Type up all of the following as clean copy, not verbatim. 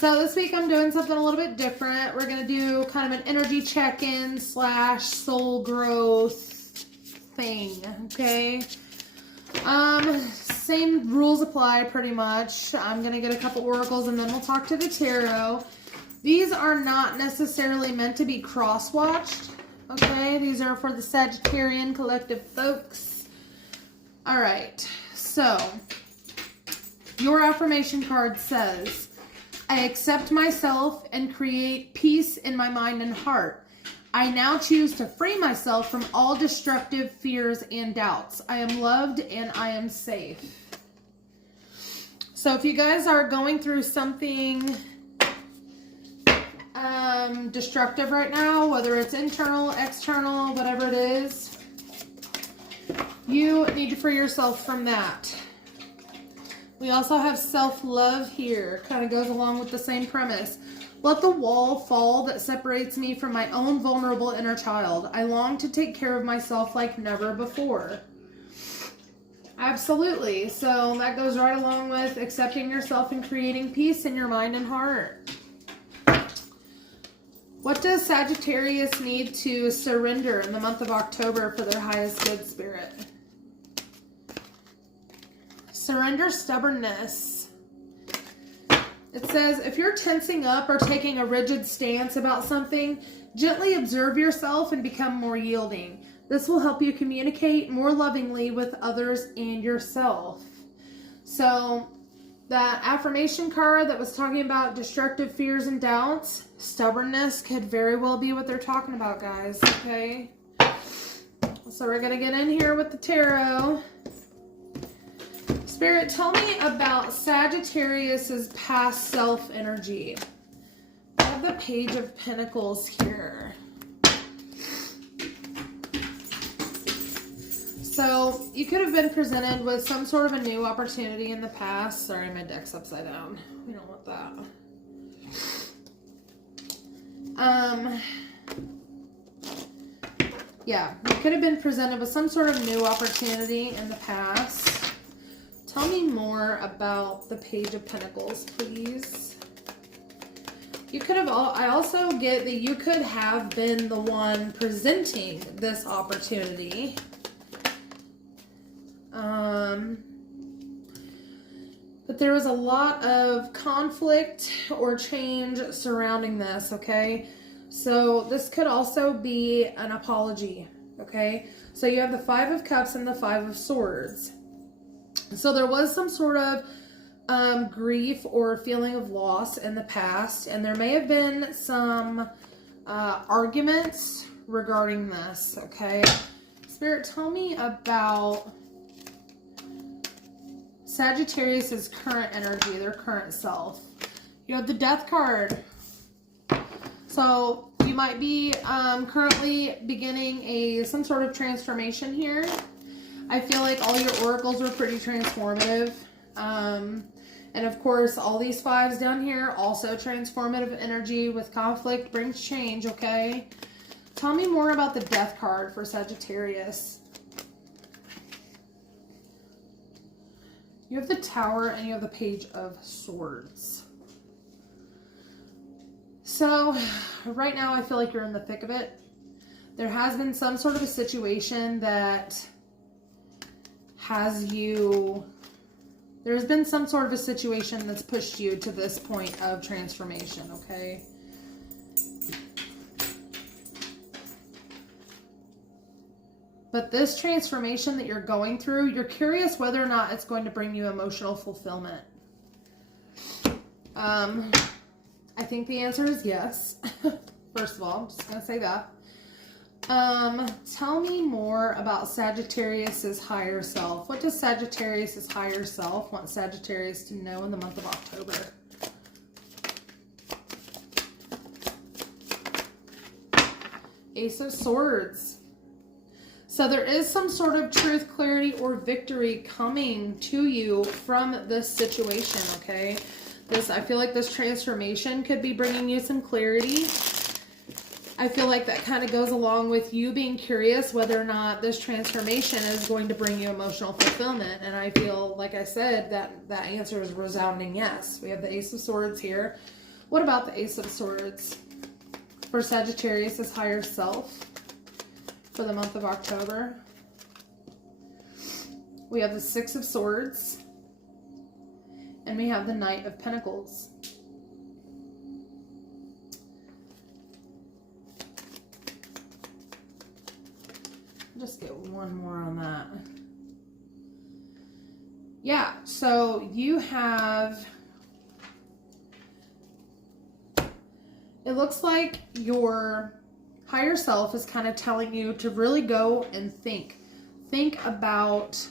So this week I'm doing something a little bit different. We're going to do kind of an energy check-in / soul growth thing, okay? Same rules apply pretty much. I'm going to get a couple oracles and then we'll talk to the tarot. These are not necessarily meant to be cross-watched, okay? These are for the Sagittarian collective folks. All right, so your affirmation card says, I accept myself and create peace in my mind and heart. I now choose to free myself from all destructive fears and doubts. I am loved and I am safe. So if you guys are going through something destructive right now, whether it's internal, external, whatever it is, you need to free yourself from that. We also have self-love here. Kind of goes along with the same premise. Let the wall fall that separates me from my own vulnerable inner child. I long to take care of myself like never before. Absolutely. So that goes right along with accepting yourself and creating peace in your mind and heart. What does Sagittarius need to surrender in the month of October for their highest good spirit? Surrender stubbornness. It says, if you're tensing up or taking a rigid stance about something, gently observe yourself and become more yielding. This will help you communicate more lovingly with others and yourself. So that affirmation card that was talking about destructive fears and doubts, stubbornness could very well be what they're talking about, guys, okay? So we're going to get in here with the tarot. Spirit, tell me about Sagittarius's past self energy. I have the Page of Pentacles here. So you could have been presented with some sort of a new opportunity in the past. Sorry, my deck's upside down. We don't want that. Yeah, you could have been presented with some sort of new opportunity in the past. Tell me more about the Page of Pentacles, please. You could have, I also get that you could have been the one presenting this opportunity. But there was a lot of conflict or change surrounding this, okay? So this could also be an apology, okay? So you have the Five of Cups and the Five of Swords. So there was some sort of grief or feeling of loss in the past, and there may have been some arguments regarding this, okay? Spirit, tell me about Sagittarius's current energy, their current self. You have the Death card. So you might be currently beginning some sort of transformation here. I feel like all your oracles were pretty transformative. And of course, all these fives down here, also transformative energy. With conflict brings change, okay? Tell me more about the Death card for Sagittarius. You have the Tower and you have the Page of Swords. So right now I feel like you're in the thick of it. There has been some sort of a situation that there's been some sort of a situation that's pushed you to this point of transformation, okay? But this transformation that you're going through, you're curious whether or not it's going to bring you emotional fulfillment. I think the answer is yes. First of all, I'm just going to say that. Tell me more about Sagittarius's higher self. What does Sagittarius's higher self want Sagittarius to know in the month of October? Ace of Swords. So there is some sort of truth, clarity, or victory coming to you from this situation, okay? I feel like this transformation could be bringing you some clarity. I feel like that kind of goes along with you being curious whether or not this transformation is going to bring you emotional fulfillment. And I feel, like I said, that answer is resounding yes. We have the Ace of Swords here. What about the Ace of Swords for Sagittarius' higher self for the month of October? We have the Six of Swords, and we have the Knight of Pentacles. Just get one more on that. Yeah, so you have, it looks like your higher self is kind of telling you to really go and think about,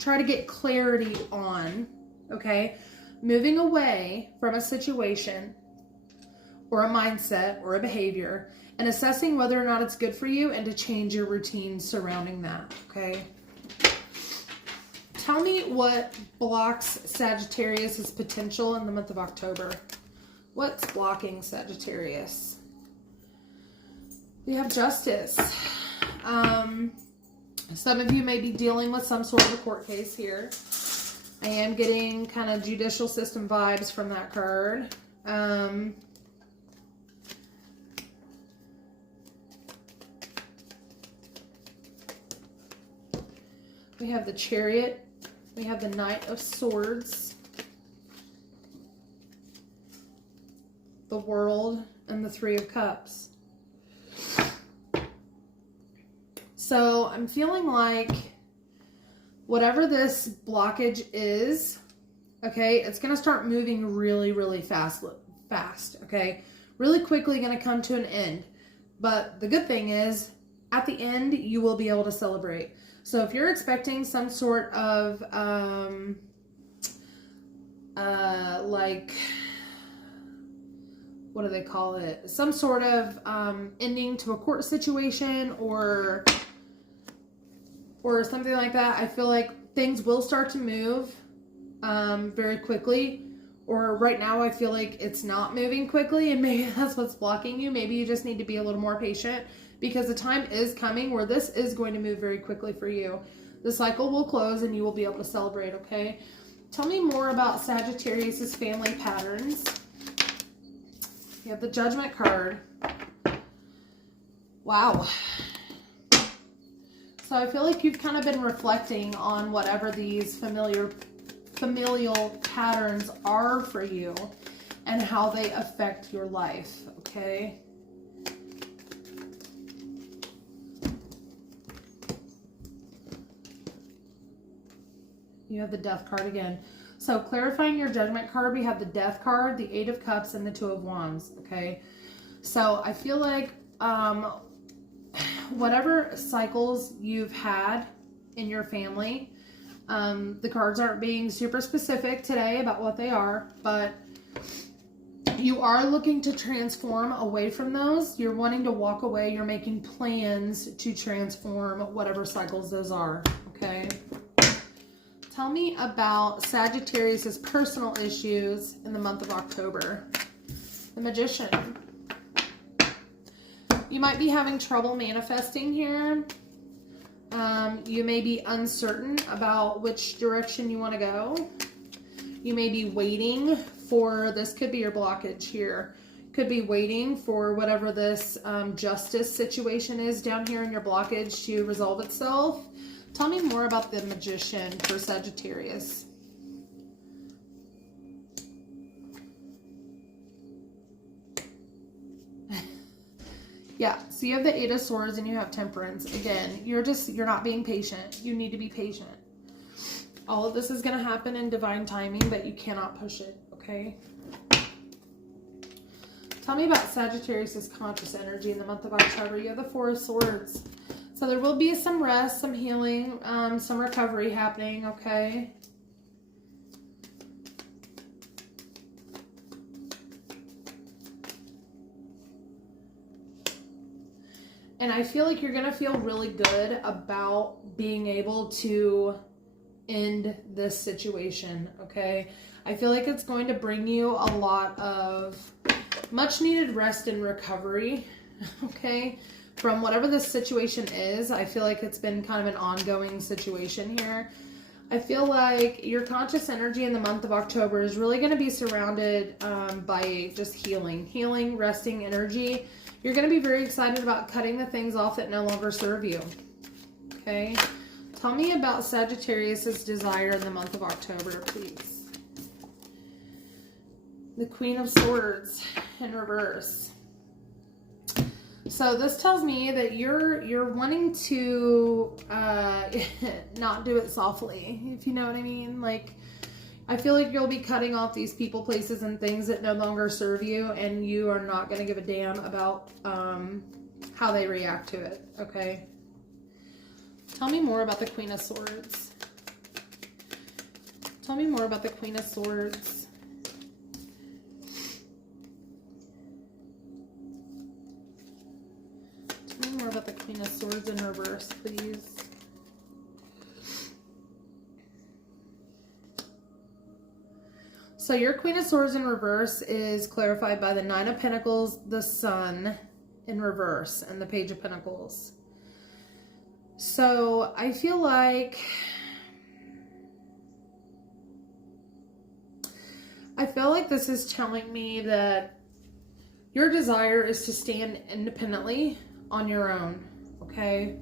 try to get clarity on, okay, moving away from a situation or a mindset or a behavior and assessing whether or not it's good for you and to change your routine surrounding that, okay? Tell me what blocks Sagittarius' potential in the month of October. What's blocking Sagittarius? We have Justice. Some of you may be dealing with some sort of a court case here. I am getting kind of judicial system vibes from that card. We have the Chariot. We have the Knight of Swords, the World, and the Three of Cups. So I'm feeling like whatever this blockage is, okay, it's going to start moving really, really fast, okay? Really quickly going to come to an end. But the good thing is, at the end, you will be able to celebrate. So if you're expecting some sort of, like, what do they call it? Some sort of ending to a court situation or something like that, I feel like things will start to move very quickly. Or right now I feel like it's not moving quickly, and maybe that's what's blocking you. Maybe you just need to be a little more patient, because the time is coming where this is going to move very quickly for you. The cycle will close and you will be able to celebrate, okay? Tell me more about Sagittarius' family patterns. You have the Judgment card. Wow. So I feel like you've kind of been reflecting on whatever these familial patterns are for you and how they affect your life, okay? You have the Death card again. So clarifying your Judgment card, we have the Death card, the Eight of Cups, and the Two of Wands, okay? So I feel like whatever cycles you've had in your family, the cards aren't being super specific today about what they are, but you are looking to transform away from those. You're wanting to walk away. You're making plans to transform whatever cycles those are, okay? Tell me about Sagittarius' personal issues in the month of October. The Magician. You might be having trouble manifesting here. You may be uncertain about which direction you want to go. You may be waiting for, this could be your blockage here. Could be waiting for whatever this justice situation is down here in your blockage to resolve itself. Tell me more about the Magician for Sagittarius. Yeah, so you have the Eight of Swords and you have Temperance. Again, you're not being patient. You need to be patient. All of this is going to happen in divine timing, but you cannot push it, okay? Tell me about Sagittarius' conscious energy in the month of October. You have the Four of Swords. So there will be some rest, some healing, some recovery happening, okay? And I feel like you're going to feel really good about being able to end this situation, okay? I feel like it's going to bring you a lot of much needed rest and recovery, okay? From whatever this situation is. I feel like it's been kind of an ongoing situation here. I feel like your conscious energy in the month of October is really going to be surrounded by just healing, resting energy. You're going to be very excited about cutting the things off that no longer serve you. Okay. Tell me about Sagittarius's desire in the month of October, please. The Queen of Swords in reverse. So this tells me that you're wanting to not do it softly, if you know what I mean. Like, I feel like you'll be cutting off these people, places, and things that no longer serve you, and you are not going to give a damn about how they react to it, okay? Tell me more about the Queen of Swords. Tell me more about the Queen of Swords. More about the Queen of Swords in reverse, please. So your Queen of Swords in reverse is clarified by the Nine of Pentacles, the Sun in reverse, and the Page of Pentacles. So I feel like this is telling me that your desire is to stand independently on your own, okay?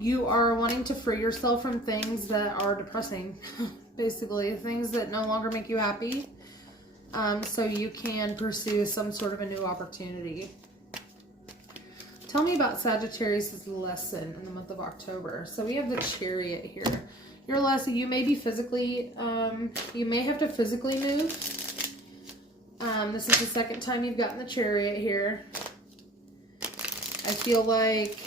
You are wanting to free yourself from things that are depressing, basically, things that no longer make you happy, so you can pursue some sort of a new opportunity. Tell me about Sagittarius' lesson in the month of October. So we have the Chariot here. Your lesson, you may be physically, you may have to physically move. This is the second time you've gotten the Chariot here. I feel like,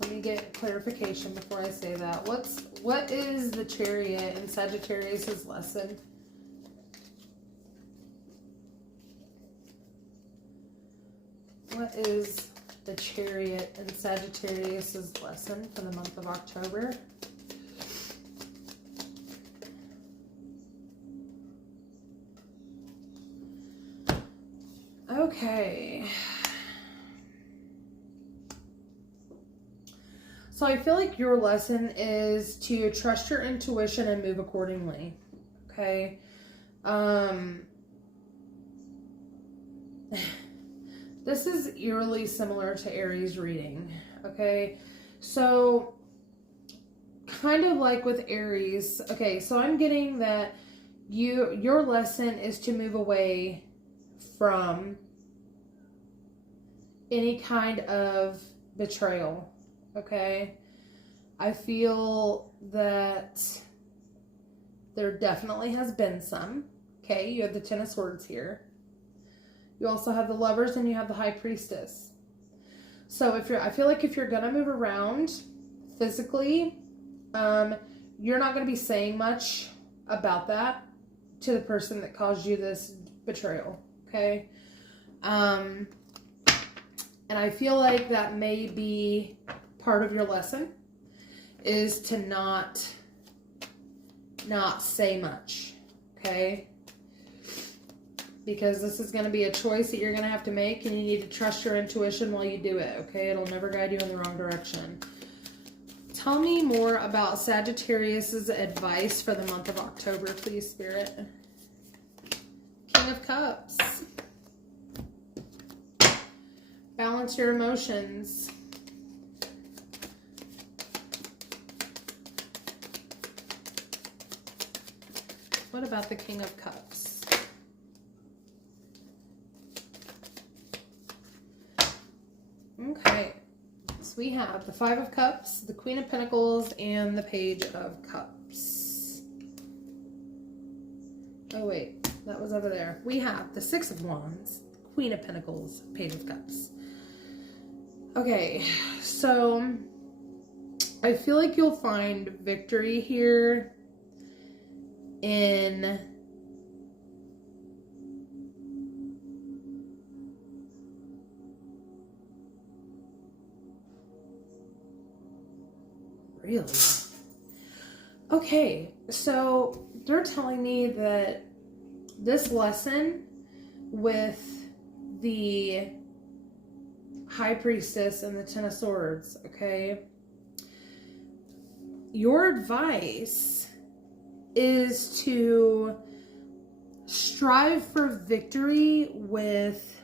let me get clarification before I say that. What is the Chariot in Sagittarius' lesson? What is the Chariot in Sagittarius' lesson for the month of October? Okay. So I feel like your lesson is to trust your intuition and move accordingly. Okay. This is eerily similar to Aries reading. Okay. So kind of like with Aries. Okay. So I'm getting that your lesson is to move away from any kind of betrayal, okay? I feel that there definitely has been some, okay? You have the Ten of Swords here. You also have the Lovers and you have the High Priestess. So I feel like if you're gonna move around physically, you're not gonna be saying much about that to the person that caused you this betrayal. Okay. And I feel like that may be part of your lesson is to not say much. Okay. Because this is going to be a choice that you're going to have to make, and you need to trust your intuition while you do it. Okay. It'll never guide you in the wrong direction. Tell me more about Sagittarius's advice for the month of October, please, Spirit. King of Cups. Balance your emotions. What about the King of Cups? Okay. So we have the Five of Cups, the Queen of Pentacles, and the Page of Cups. Oh, wait. That was over there. We have the Six of Wands, Queen of Pentacles, Page of Cups. Okay, so I feel like you'll find victory here in really? Okay, so they're telling me that this lesson with the High Priestess and the Ten of Swords, okay? Your advice is to strive for victory with,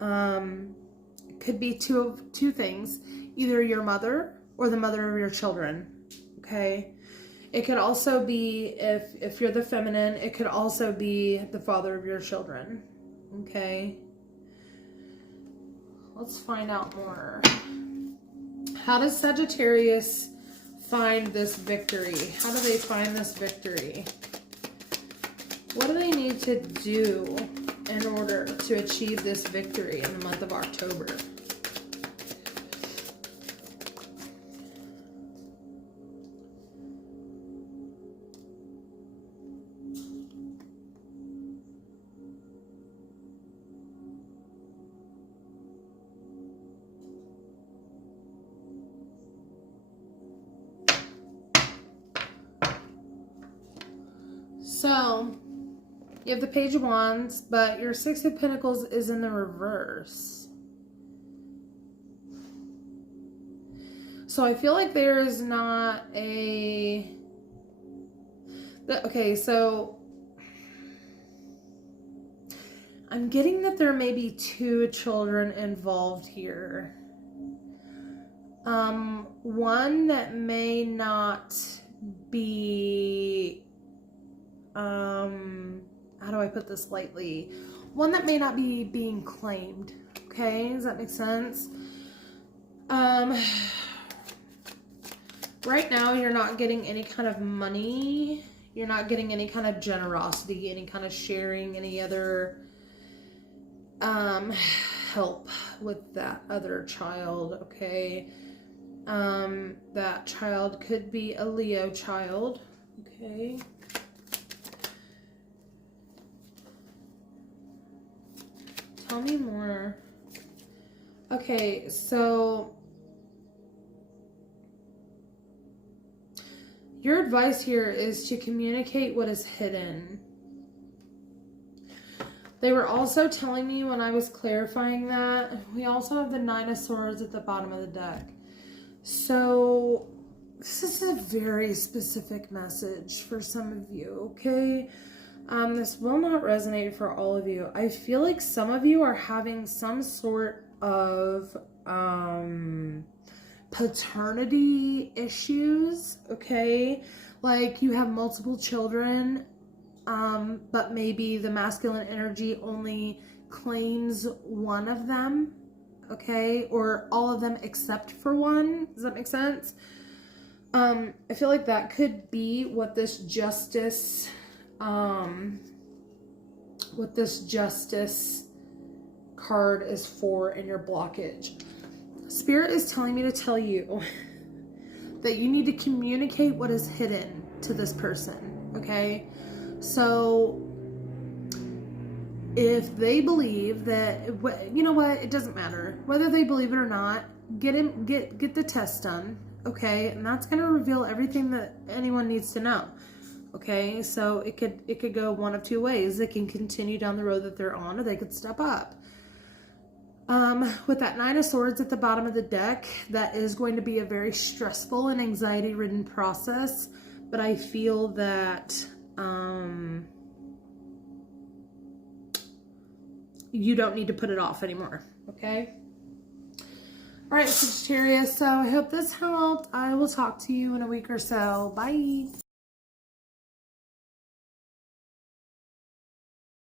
it could be two things, either your mother or the mother of your children, okay? It could also be, if you're the feminine, it could also be the father of your children, okay? Let's find out more. How does Sagittarius find this victory? How do they find this victory? What do they need to do in order to achieve this victory in the month of October? So, you have the Page of Wands, but your Six of Pentacles is in the reverse. So I feel like there is not a... Okay, so I'm getting that there may be two children involved here. One that may not be... how do I put this lightly? One that may not be being claimed. Okay, does that make sense? Right now you're not getting any kind of money. You're not getting any kind of generosity, any kind of sharing, any other help with that other child, okay? That child could be a Leo child, okay? Tell me more. Okay, so your advice here is to communicate what is hidden. They were also telling me when I was clarifying that, we also have the Nine of Swords at the bottom of the deck. So this is a very specific message for some of you, okay? This will not resonate for all of you. I feel like some of you are having some sort of paternity issues, okay? Like you have multiple children, but maybe the masculine energy only claims one of them, okay? Or all of them except for one. Does that make sense? I feel like that could be what this justice card is for in your blockage. Spirit is telling me to tell you that you need to communicate what is hidden to this person, okay? So if they believe that, you know what, it doesn't matter whether they believe it or not, get the test done, okay? And that's going to reveal everything that anyone needs to know. Okay, so it could go one of two ways. They can continue down the road that they're on, or they could step up. With that Nine of Swords at the bottom of the deck, that is going to be a very stressful and anxiety-ridden process, but I feel that you don't need to put it off anymore, okay? All right, Sagittarius, so I hope this helped. I will talk to you in a week or so. Bye.